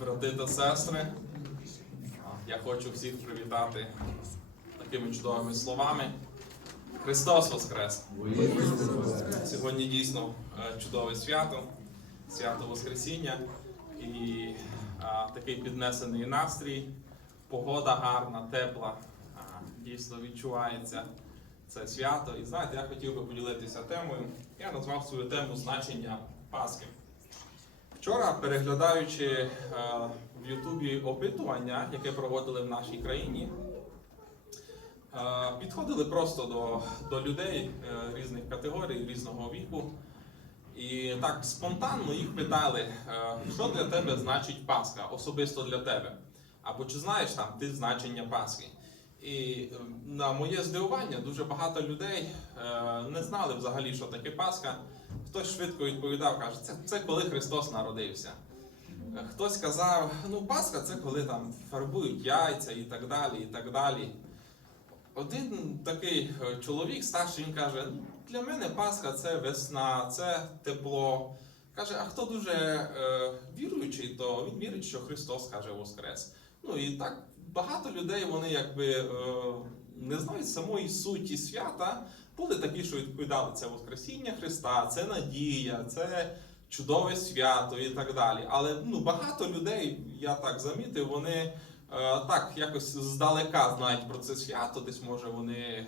брати та сестри. Я хочу всіх привітати такими чудовими словами. Христос Воскрес! Сьогодні дійсно е, чудове свято, свято Воскресіння і а, такий піднесений настрій, погода гарна, тепла, а, дійсно відчувається це свято. І знаєте, я хотів би поділитися темою. Я назвав свою тему значення Пасхи. Вчора, переглядаючи е, в Ютубі опитування, яке проводили в нашій країні, е, підходили просто до, до людей е, різних категорій, різного віку. І так спонтанно їх питали, що для тебе значить Пасха, особисто для тебе. Або чи знаєш там ти значення Пасхи? І на моє здивування, дуже багато людей не знали взагалі, що таке Пасха. Хтось швидко відповідав, каже, це, це коли Христос народився. Е, Хтось казав, ну Пасха це коли там фарбують яйця і так далі, і так далі. Один такий е, чоловік старший він каже: ну, для мене Пасха це весна, це тепло. Каже, а хто дуже е, віруючий, то він вірить, що Христос каже Воскрес. Ну і так багато людей вони якби е, не знають самої суті свята. Були такі, що відповідали, це Воскресіння Христа, це надія, це чудове свято і так далі. Але ну, багато людей, я так замітив, вони е, так якось здалека знають про це свято, десь може вони е,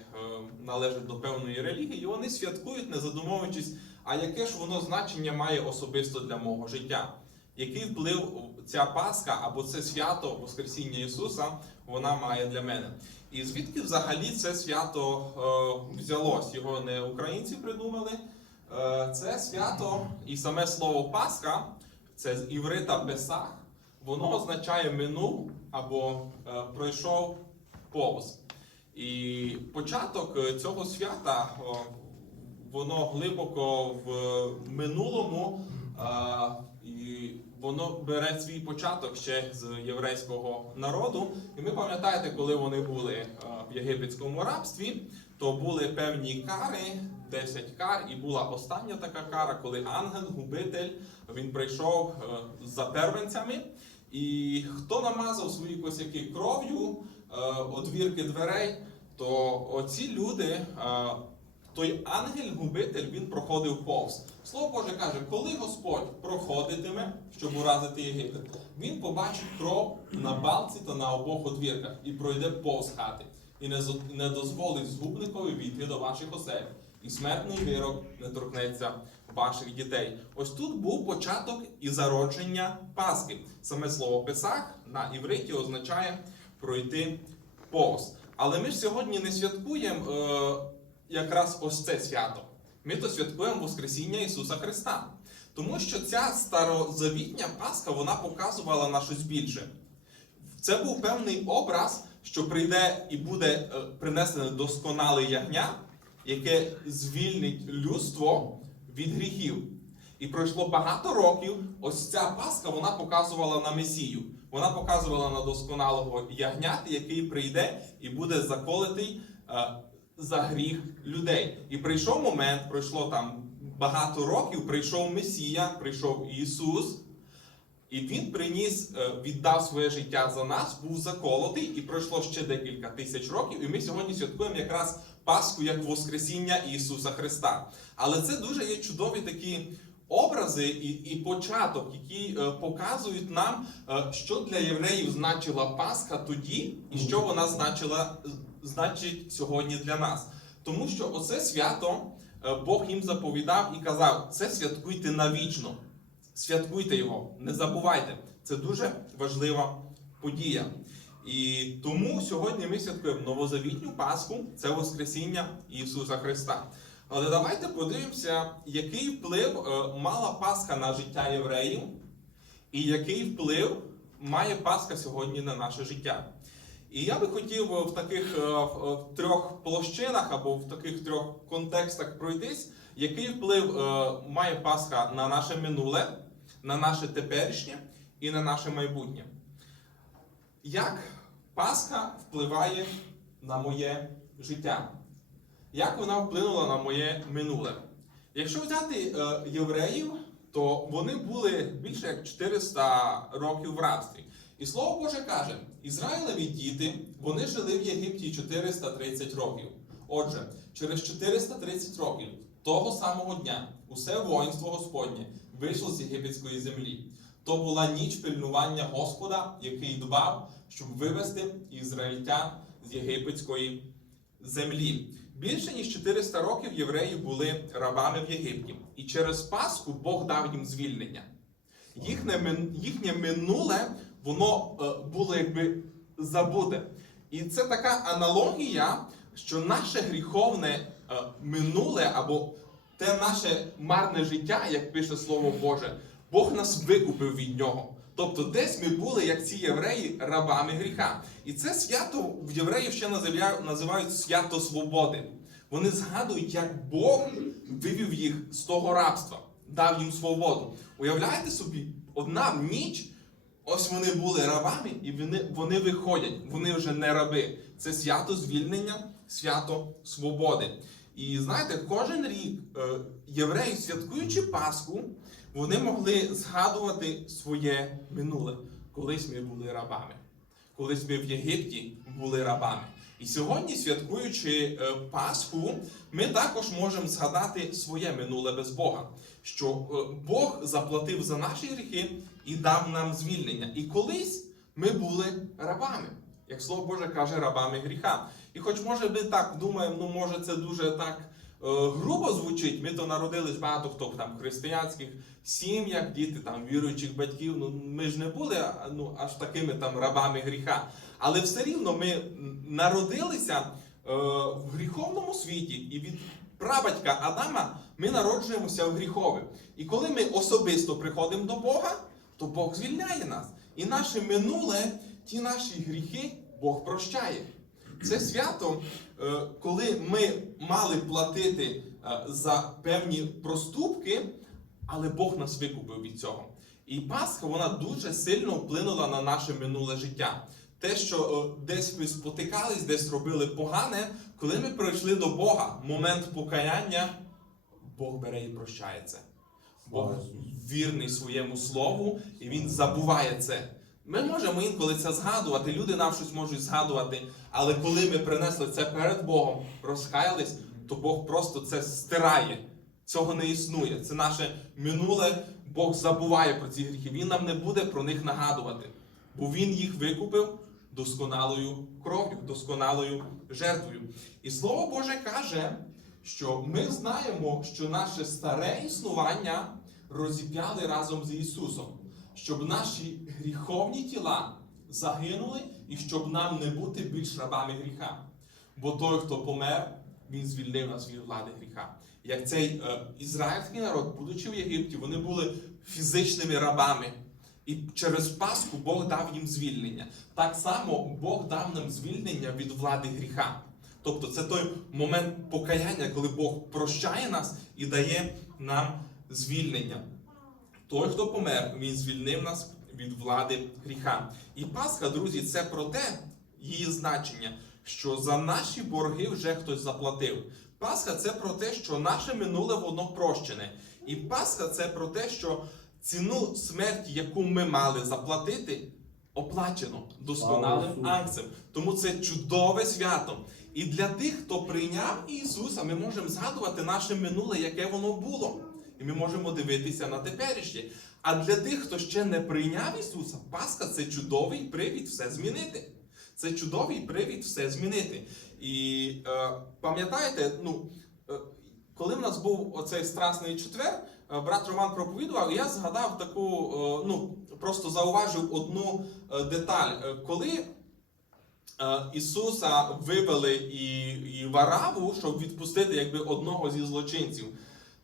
належать до певної релігії, і вони святкують, не задумовуючись, а яке ж воно значення має особисто для мого життя. Який вплив ця Пасха або це свято Воскресіння Ісуса вона має для мене? І звідки взагалі це свято е, взялось? Його не українці придумали. Е, це свято і саме слово Пасха, це з іврита Песах, воно означає минув або е, пройшов повз. І початок цього свята воно глибоко в минулому, воно бере свій початок ще з єврейського народу. І ми пам'ятаєте, коли вони були в єгипетському рабстві, то були певні кари, 10 кар, і була остання така кара, коли ангел-губитель він прийшов е, за первенцями. І хто намазав свої косяки кров'ю, е, одвірки дверей, то оці люди, е, той ангел-губитель, він проходив повз. Слово Боже каже, коли Господь проходитиме, щоб уразити Єгипет, він побачить кров на балці та на обох одвірках і пройде повз хати, і не дозволить згубникові війти до ваших осель. І смертний вирок не торкнеться ваших дітей. Ось тут був початок і зародження Пасхи. Саме слово Песах на івриті означає пройти повз. Але ми ж сьогодні не святкуємо е, якраз ось це свято. Ми то святкуємо Воскресіння Ісуса Христа. Тому що ця старозавітня Пасха вона показувала на щось більше. Це був певний образ, що прийде і буде е, принесене досконале ягня, яке звільнить людство від гріхів. І пройшло багато років. Ось ця Пасха вона показувала на Месію. Вона показувала на досконалого ягняти, який прийде і буде заколитий е, за гріх людей. І прийшов момент, пройшло там багато років, прийшов Месія, прийшов Ісус. І він приніс, е, віддав своє життя за нас, був заколотий, і пройшло ще декілька тисяч років. І ми сьогодні святкуємо якраз Пасху як Воскресіння Ісуса Христа. Але це дуже є чудові такі образи і, і початок, які е, показують нам, е, що для євреїв значила Пасха тоді, і що вона значила, значить сьогодні для нас. Тому що оце свято е, Бог їм заповідав і казав: це святкуйте навічно. Святкуйте його, не забувайте. Це дуже важлива подія. І тому сьогодні ми святкуємо новозавітню Пасху, це Воскресіння Ісуса Христа. Але давайте подивимося, який вплив е, мала Пасха на життя євреїв, і який вплив має Пасха сьогодні на наше життя. І я би хотів е, в таких е, в- в трьох площинах або в таких трьох контекстах пройтись, який вплив е, має Пасха на наше минуле, на наше теперішнє і на наше майбутнє. Як Пасха впливає на моє життя? Як вона вплинула на моє минуле? Якщо взяти е, євреїв, то вони були більше як 400 років в рабстві. І слово Боже каже: Ізраїлеві діти вони жили в Єгипті 430 років. Отже, через 430 років того самого дня усе воїнство Господнє вийшло з єгипетської землі. То була ніч пильнування Господа, який дбав, щоб вивести ізраїльтян з єгипетської землі. Більше ніж 400 років євреї були рабами в Єгипті, і через Пасху Бог дав їм звільнення. Їхнє, їхнє минуле воно е, було якби забуте. І це така аналогія, що наше гріховне е, минуле або те наше марне життя, як пише Слово Боже, Бог нас викупив від нього. Тобто, десь ми були, як ці євреї, рабами гріха. І це свято в євреїв ще називають, називають свято свободи. Вони згадують, як Бог вивів їх з того рабства, дав їм свободу. Уявляєте собі, одна ніч, ось вони були рабами, і вони, вони виходять, вони вже не раби. Це свято звільнення, свято свободи. І знаєте, кожен рік е, євреї, святкуючи Пасху, вони могли згадувати своє минуле. Колись ми були рабами. Колись ми в Єгипті були рабами. І сьогодні, святкуючи е, Пасху, ми також можемо згадати своє минуле без Бога. Що е, Бог заплатив за наші гріхи і дав нам звільнення. І колись ми були рабами, як слово Боже каже, рабами гріха. І хоч може ми так думаємо, ну може це дуже так е, грубо звучить. Ми то народились багато хто там в християнських сім'ях, діти там віруючих батьків. Ну ми ж не були ну, аж такими там рабами гріха. Але все рівно ми народилися е, в гріховному світі, і від прабатька Адама ми народжуємося в гріхове. І коли ми особисто приходимо до Бога, то Бог звільняє нас. І наше минуле, ті наші гріхи, Бог прощає. Це свято, е, коли ми мали платити е, за певні проступки, але Бог нас викупив від цього. І Пасха вона дуже сильно вплинула на наше минуле життя. Те, що е, десь ми спотикались, десь робили погане, коли ми прийшли до Бога, момент покаяння, Бог бере і прощає це. Бог вірний своєму слову, і він забуває це. Ми можемо інколи це згадувати, люди нам щось можуть згадувати, але коли ми принесли це перед Богом, розкаялись, то Бог просто це стирає. Цього не існує. Це наше минуле. Бог забуває про ці гріхи. Він нам не буде про них нагадувати, бо Він їх викупив досконалою кров'ю, досконалою жертвою. І Слово Боже каже, що ми знаємо, що наше старе існування розіп'яли разом з Ісусом, щоб наші гріховні тіла загинули і щоб нам не бути більш рабами гріха. Бо той, хто помер, він звільнив нас від влади гріха. Як цей е, ізраїльський народ, будучи в Єгипті, вони були фізичними рабами. І через Пасху Бог дав їм звільнення. Так само Бог дав нам звільнення від влади гріха. Тобто це той момент покаяння, коли Бог прощає нас і дає нам звільнення. Той, хто помер, він звільнив нас від влади гріха. І Пасха, друзі, це про те, її значення, що за наші борги вже хтось заплатив. Пасха це про те, що наше минуле воно прощене. І Пасха це про те, що ціну смерті, яку ми мали заплатити, оплачено досконалим акцем. Тому це чудове свято. І для тих, хто прийняв Ісуса, ми можемо згадувати наше минуле, яке воно було. І ми можемо дивитися на теперішнє. А для тих, хто ще не прийняв Ісуса, Пасха це чудовий привід все змінити. Це чудовий привід все змінити. І е, пам'ятаєте, ну, е, коли в нас був оцей страсний четвер, брат Роман проповідував, я згадав таку, е, ну, просто зауважив одну е, деталь. Е, Коли е, Ісуса вивели і, і Вараву, щоб відпустити якби одного зі злочинців.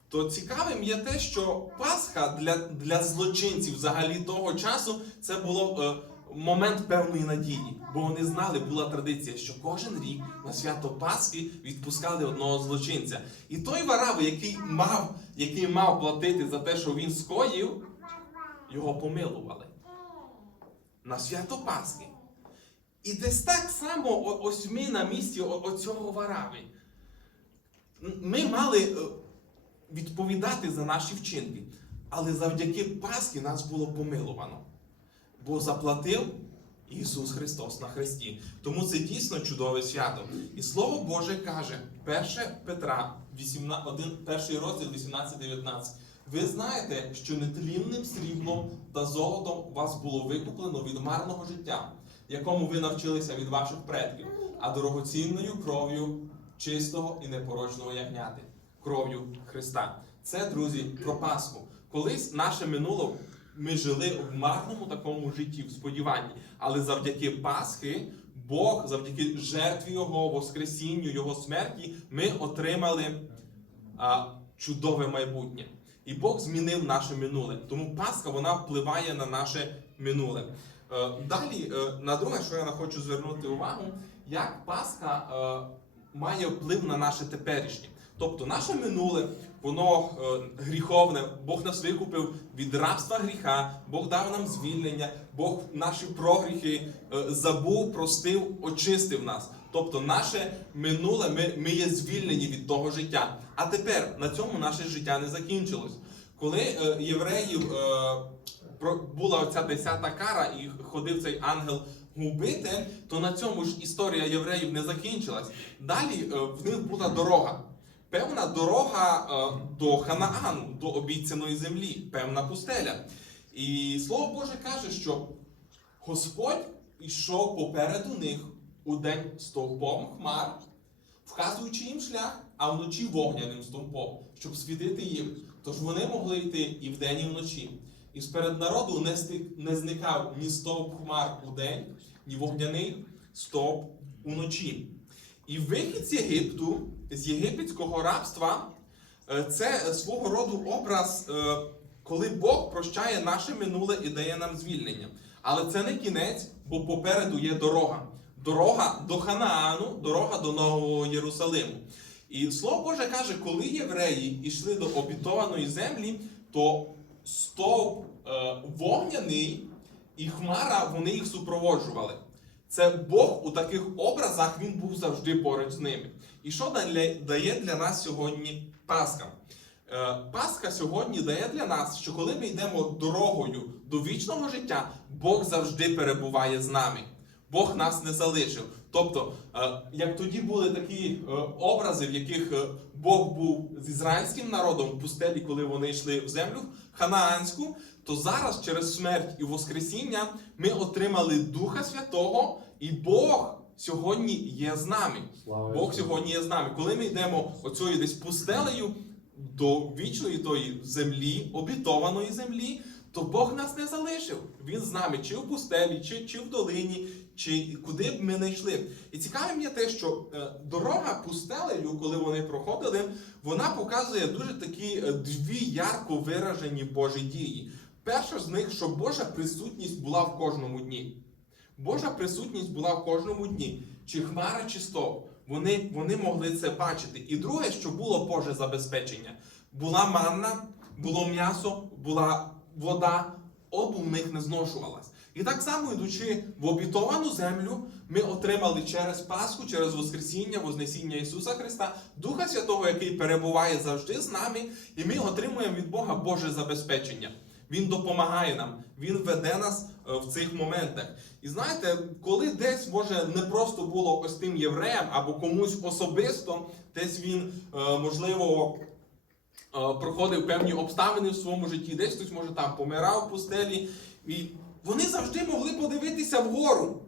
То цікавим є те, що Пасха для, для злочинців взагалі того часу це було е, момент певної надії, бо вони знали, була традиція, що кожен рік на свято Пасхи відпускали одного злочинця. І той Варава, який мав, який мав платити за те, що він скоїв, його помилували на свято Пасхи. І десь так само ось ми на місці оцього Варави. Ми мали е, відповідати за наші вчинки. Але завдяки Пасхі нас було помиловано. Бо заплатив Ісус Христос на Христі. Тому це дійсно чудове свято. І Слово Боже каже, 1 Петра, 18, 1, перший розділ 18-19. Ви знаєте, що нетлінним сріблом та золотом вас було викуплено від марного життя, якому ви навчилися від ваших предків, а дорогоцінною кров'ю чистого і непорочного ягняти, кров'ю Христа. Це, друзі, про Пасху. Колись наше минуло ми жили в марному такому житті, в сподіванні. Але завдяки Пасхи, Бог, завдяки жертві Його, Воскресінню, Його смерті, ми отримали а, чудове майбутнє. І Бог змінив наше минуле. Тому Пасха вона впливає на наше минуле. Е, Далі, е, на друге, що я хочу звернути увагу, як Пасха е, має вплив на наше теперішнє. Тобто наше минуле, воно е, гріховне, Бог нас викупив від рабства гріха, Бог дав нам звільнення, Бог наші прогріхи е, забув, простив, очистив нас. Тобто наше минуле, ми, ми є звільнені від того життя. А тепер на цьому наше життя не закінчилось. Коли е, євреїв була оця десята кара і ходив цей ангел губити, то на цьому ж історія євреїв не закінчилась. Далі в них була дорога. Певна дорога е, до Ханаану, до обіцяної землі, певна пустеля. І слово Боже каже, що Господь йшов попереду них у день стовпом хмар, вказуючи їм шлях, а вночі вогняним стовпом, щоб світити їм. Тож вони могли йти і вдень, і вночі. І сперед народу не, стик- не зникав ні стовп хмар у день, ні вогняний стовп уночі. І вихід з Єгипту, з єгипетського рабства, е, це свого роду образ, е, коли Бог прощає наше минуле і дає нам звільнення. Але це не кінець, бо попереду є дорога. Дорога до Ханаану, дорога до Нового Єрусалиму. І слово Боже каже, коли євреї йшли до обітованої землі, то стовп е, вогняний і хмара вони їх супроводжували. Це Бог у таких образах він був завжди поруч з ними. І що дає для нас сьогодні Пасха? Е, Пасха сьогодні дає для нас, що коли ми йдемо дорогою до вічного життя, Бог завжди перебуває з нами. Бог нас не залишив. Тобто, е, як тоді були такі е, образи, в яких Бог був з ізраїльським народом в пустелі, коли вони йшли в землю ханаанську, то зараз через смерть і Воскресіння ми отримали Духа Святого, і Бог сьогодні є з нами. Слава Бог сьогодні є з нами. Коли ми йдемо оцею десь пустелею до вічної тої землі, обітованої землі, то Бог нас не залишив. Він з нами чи в пустелі, чи, чи в долині, чи куди б ми не йшли. І цікавим є те, що е, дорога пустелею, коли вони проходили, вона показує дуже такі е, дві ярко виражені Божі дії. Перша з них, що Божа присутність була в кожному дні. Божа присутність була в кожному дні, чи хмара, чи стовп. Вони, вони могли це бачити. І друге, що було Боже забезпечення, була манна, було м'ясо, була вода, обу в них не зношувалась. І так само, йдучи в обітовану землю, ми отримали через Пасху, через Воскресіння, Вознесіння Ісуса Христа, Духа Святого, який перебуває завжди з нами, і ми отримуємо від Бога Боже забезпечення. Він допомагає нам, Він веде нас е, в цих моментах. І знаєте, коли десь може не просто було ось тим євреям або комусь особисто, десь він е, можливо е, проходив певні обставини в своєму житті, десь хтось може там помирав в пустелі, і вони завжди могли подивитися вгору.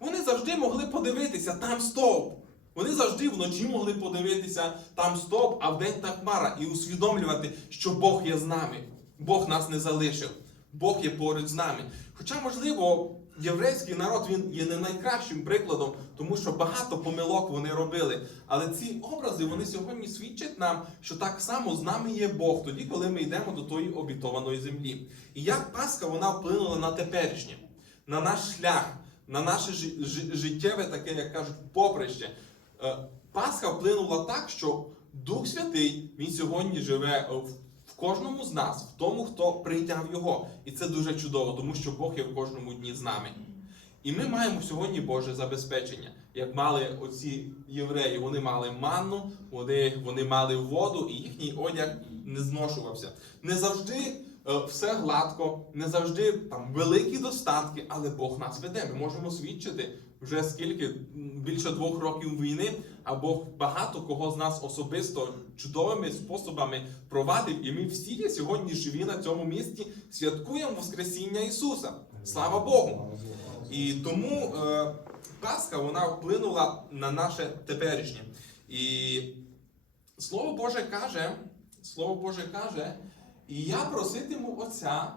Вони завжди могли подивитися, там стовп. Вони завжди вночі могли подивитися, там стовп, а вдень та хмара, і усвідомлювати, що Бог є з нами. Бог нас не залишив. Бог є поруч з нами. Хоча, можливо, єврейський народ він є не найкращим прикладом, тому що багато помилок вони робили. Але ці образи вони сьогодні свідчать нам, що так само з нами є Бог, тоді, коли ми йдемо до тої обітованої землі. І як Пасха вона вплинула на теперішнє, на наш шлях, на наше жи- жи- життєве таке, як кажуть, поприще. Е, Пасха вплинула так, що Дух Святий він сьогодні живе в кожному з нас, в тому, хто прийняв його. І це дуже чудово, тому що Бог є в кожному дні з нами. І ми маємо сьогодні Боже забезпечення. Як мали оці євреї, вони мали манну, вони, вони мали воду, і їхній одяг не зношувався. Не завжди е, все гладко, не завжди там великі достатки, але Бог нас веде. Ми можемо свідчити вже скільки більше двох років війни, а Бог багато кого з нас особисто чудовими способами провадив, і ми всі сьогодні живі на цьому місці, святкуємо Воскресіння Ісуса. Слава Богу! І тому е, Пасха вона вплинула на наше теперішнє. І Слово Боже каже, Слово Боже каже, і я проситиму Отця,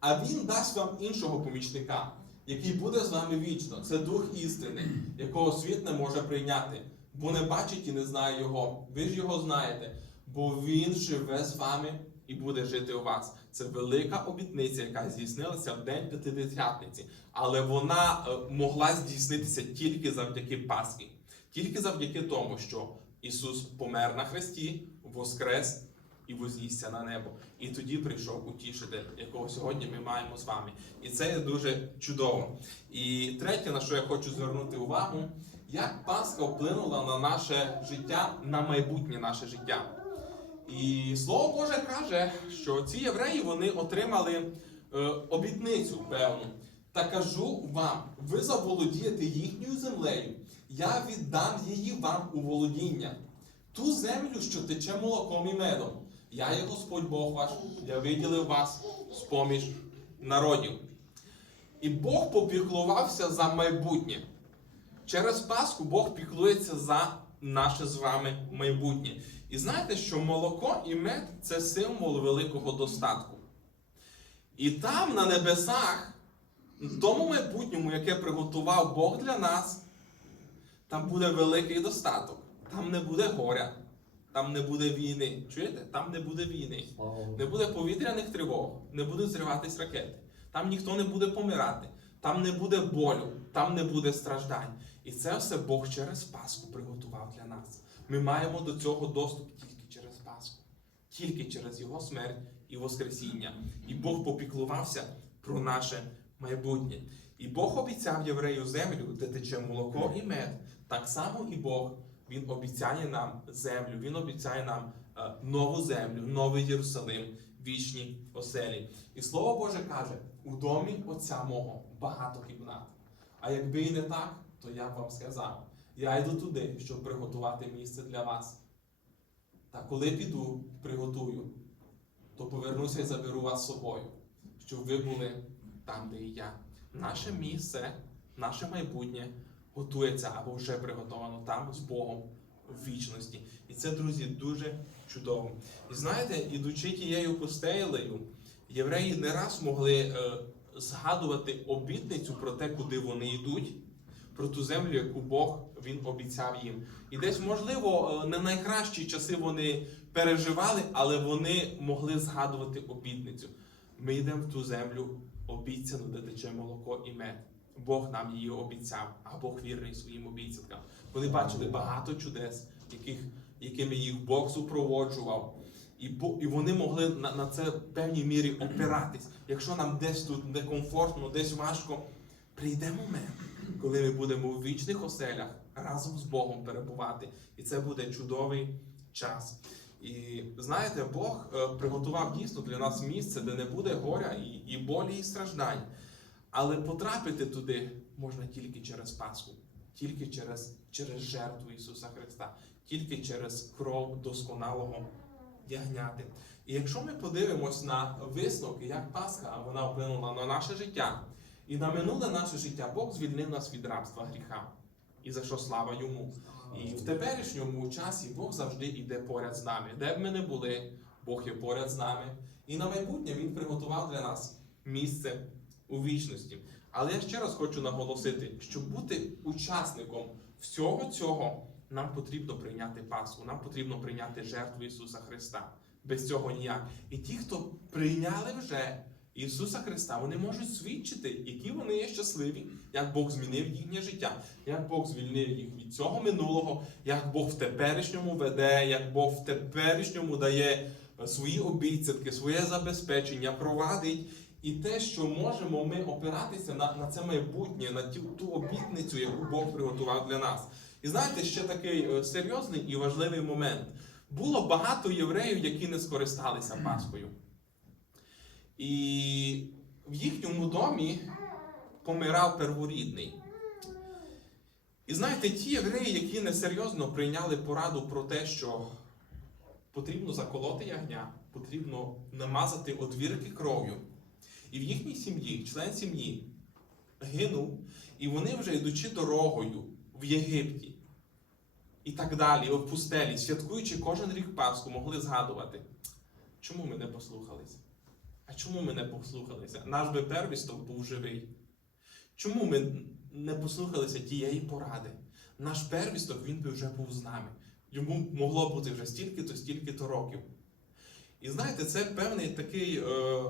а Він дасть вам іншого помічника, який буде з вами вічно. Це Дух істини, якого світ не може прийняти, бо не бачить і не знає Його. Ви ж його знаєте, бо Він живе з вами і буде жити у вас. Це велика обітниця, яка здійснилася в день П'ятидесятниці, але вона е, могла здійснитися тільки завдяки Пасхі, тільки завдяки тому, що Ісус помер на хресті, воскрес і вознісся на небо. І тоді прийшов утішитель, якого сьогодні ми маємо з вами. І це є дуже чудово. І третє, на що я хочу звернути увагу, як Пасха вплинула на наше життя, на майбутнє наше життя. І слово Боже каже, що ці євреї вони отримали е, обітницю певну. Та кажу вам, ви заволодієте їхньою землею, я віддам її вам у володіння. Ту землю, що тече молоком і медом. Я є Господь Бог ваш, я виділив вас з поміж народів. І Бог попіклувався за майбутнє. Через Пасху Бог піклується за наше з вами майбутнє. І знаєте, що молоко і мед це символ великого достатку. І там, на небесах, в тому майбутньому, яке приготував Бог для нас, там буде великий достаток. Там не буде горя, там не буде війни. Чуєте? Там не буде війни. Не буде повітряних тривог, не будуть зриватись ракети. Там ніхто не буде помирати, там не буде болю, там не буде страждань. І це все Бог через Пасху приготував для нас. Ми маємо до цього доступ тільки через Пасху, тільки через Його смерть і Воскресіння. І Бог попіклувався про наше майбутнє. І Бог обіцяв єврею землю, де тече молоко і мед. Так само і Бог Він обіцяє нам землю, Він обіцяє нам е, нову землю, новий Єрусалим, вічні оселі. І Слово Боже каже: у домі Отця мого багато кімнат. А якби і не так, то я б вам сказав: я йду туди, щоб приготувати місце для вас. Та коли піду, приготую, то повернуся і заберу вас з собою, щоб ви були там, де і я. Наше місце, наше майбутнє готується або вже приготовано там з Богом в вічності. І це, друзі, дуже чудово. І знаєте, ідучи тією пустелею, євреї не раз могли е, згадувати обітницю про те, куди вони йдуть, про ту землю, яку Бог він обіцяв їм. І десь, можливо, е, не найкращі часи вони переживали, але вони могли згадувати обітницю. Ми йдемо в ту землю обіцяну, де тече молоко і мед. Бог нам її обіцяв, а Бог вірний своїм обіцянкам. Вони бачили багато чудес, яких, якими їх Бог супроводжував. І, і вони могли на, на це в певній мірі опиратись. Якщо нам десь тут некомфортно, десь важко, прийде момент, коли ми будемо в вічних оселях разом з Богом перебувати. І це буде чудовий час. І знаєте, Бог е, приготував дійсно для нас місце, де не буде горя і, і болі, і страждань. Але потрапити туди можна тільки через Пасху, тільки через, через жертву Ісуса Христа, тільки через кров досконалого ягняти. І якщо ми подивимось на висновки, як Пасха вона вплинула на наше життя і на минуле наше життя, Бог звільнив нас від рабства гріха. І за що слава йому. І в теперішньому часі Бог завжди йде поряд з нами. Де б ми не були, Бог є поряд з нами. І на майбутнє Він приготував для нас місце у вічності. Але я ще раз хочу наголосити, щоб бути учасником всього цього, нам потрібно прийняти Пасху, нам потрібно прийняти жертву Ісуса Христа. Без цього ніяк. І ті, хто прийняли вже Ісуса Христа, вони можуть свідчити, які вони є щасливі, як Бог змінив їхнє життя, як Бог звільнив їх від цього минулого, як Бог в теперішньому веде, як Бог в теперішньому дає е, свої обіцянки, своє забезпечення, провадить. І те, що можемо ми опиратися на, на це майбутнє, на ту, ту обітницю, яку Бог приготував для нас. І знаєте, ще такий е, серйозний і важливий момент. Було багато євреїв, які не скористалися Пасхою. І в їхньому домі помирав перворідний. І знаєте, ті євреї, які несерйозно прийняли пораду про те, що потрібно заколоти ягня, потрібно намазати одвірки кров'ю. І в їхній сім'ї, член сім'ї, гинув, і вони вже йдучи дорогою в Єгипті і так далі, в пустелі, святкуючи кожен рік Пасху, могли згадувати, чому ми не послухалися? А чому ми не послухалися? Наш би первісток був живий. Чому ми не послухалися тієї поради? Наш первісток він би вже був з нами. Йому могло бути вже стільки-то, стільки-то років. І знаєте, це певний такий е,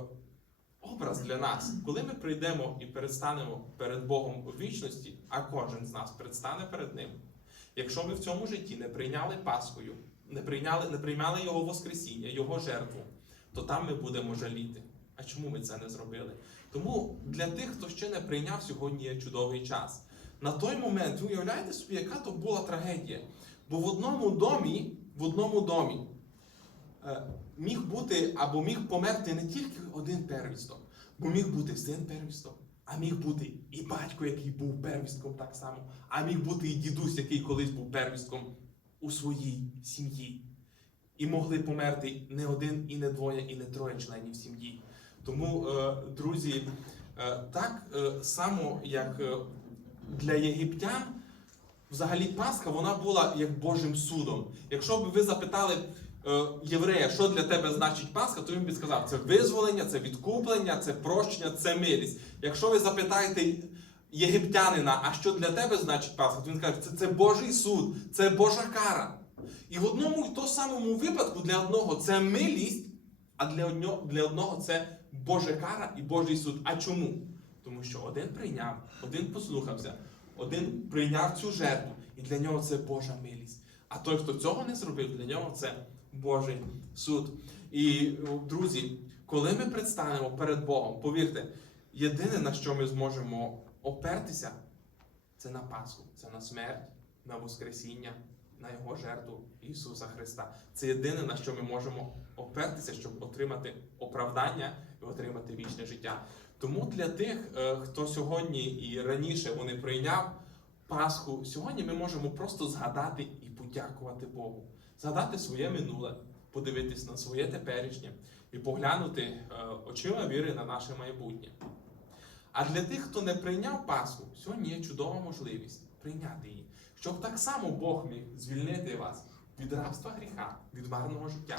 образ для нас. Коли ми прийдемо і перестанемо перед Богом у вічності, а кожен з нас предстане перед Ним. Якщо ми в цьому житті не прийняли Пасхою, не прийняли, не приймали Його Воскресіння, Його жертву, то там ми будемо жаліти. А чому ми це не зробили? Тому для тих, хто ще не прийняв, сьогодні є чудовий час. На той момент, уявляєте собі, яка то була трагедія. Бо в одному домі, в одному домі міг бути або міг померти не тільки один первісток, бо міг бути син первісток, а міг бути і батько, який був первістком так само, а міг бути і дідусь, який колись був первістком у своїй сім'ї. І могли померти не один, і не двоє, і не троє членів сім'ї. Тому, е, друзі, е, так е, само, як е, для єгиптян, взагалі Пасха вона була як Божим судом. Якщо б ви запитали е, єврея, що для тебе значить Пасха, то він би сказав, це визволення, це відкуплення, це прощення, це милість. Якщо ви запитаєте єгиптянина, а що для тебе значить Пасха, то він каже, це, це Божий суд, це Божа кара. І в одному і то самому випадку для одного це милість, а для одного, для одного це Божа кара і Божий суд. А чому? Тому що один прийняв, один послухався, один прийняв цю жертву, і для нього це Божа милість. А той, хто цього не зробив, для нього це Божий суд. І, друзі, коли ми предстанемо перед Богом, повірте, єдине, на що ми зможемо опертися, це на Пасху, це на смерть, на Воскресіння, на Його жертву Ісуса Христа. Це єдине, на що ми можемо опертися, щоб отримати оправдання і отримати вічне життя. Тому для тих, е, хто сьогодні і раніше вони прийняв Пасху, сьогодні ми можемо просто згадати і подякувати Богу, згадати своє минуле, подивитись на своє теперішнє і поглянути е, очима віри на наше майбутнє. А для тих, хто не прийняв Пасху, сьогодні є чудова можливість прийняти її, щоб так само Бог міг звільнити вас від рабства гріха, від марного життя,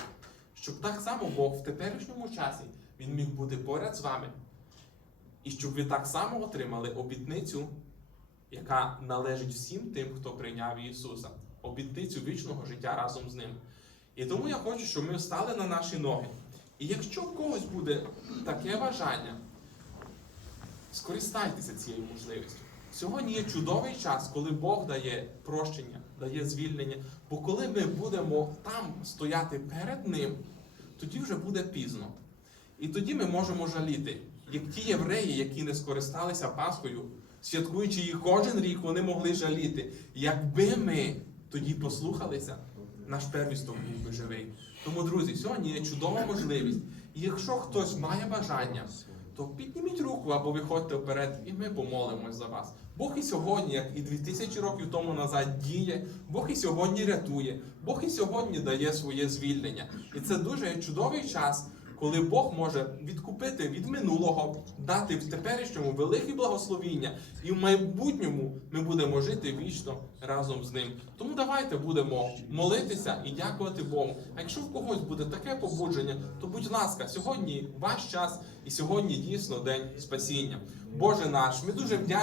щоб так само Бог в теперішньому часі він міг бути поряд з вами, і щоб ви так само отримали обітницю, яка належить всім тим, хто прийняв Ісуса, обітницю вічного життя разом з ним. І тому я хочу, щоб ми встали на наші ноги. І якщо в когось буде таке бажання, скористайтеся цією можливістю. Сьогодні є чудовий час, коли Бог дає прощення, дає звільнення. Бо коли ми будемо там стояти перед Ним, тоді вже буде пізно. І тоді ми можемо жаліти, як ті євреї, які не скористалися Пасхою, святкуючи її кожен рік, вони могли жаліти. Якби ми тоді послухалися, наш первісток був би живий. Тому, друзі, сьогодні є чудова можливість. Якщо хтось має бажання, то підніміть руку або виходьте вперед, і ми помолимось за вас. Бог і сьогодні, як і 2000 років тому назад, діє, Бог і сьогодні рятує, Бог і сьогодні дає своє звільнення. І це дуже чудовий час, коли Бог може відкупити від минулого, дати в теперішньому велике благословіння, і в майбутньому ми будемо жити вічно разом з ним. Тому давайте будемо молитися і дякувати Богу. А якщо в когось буде таке побудження, то будь ласка, сьогодні ваш час і сьогодні дійсно день спасіння. Боже наш, ми дуже вдячні.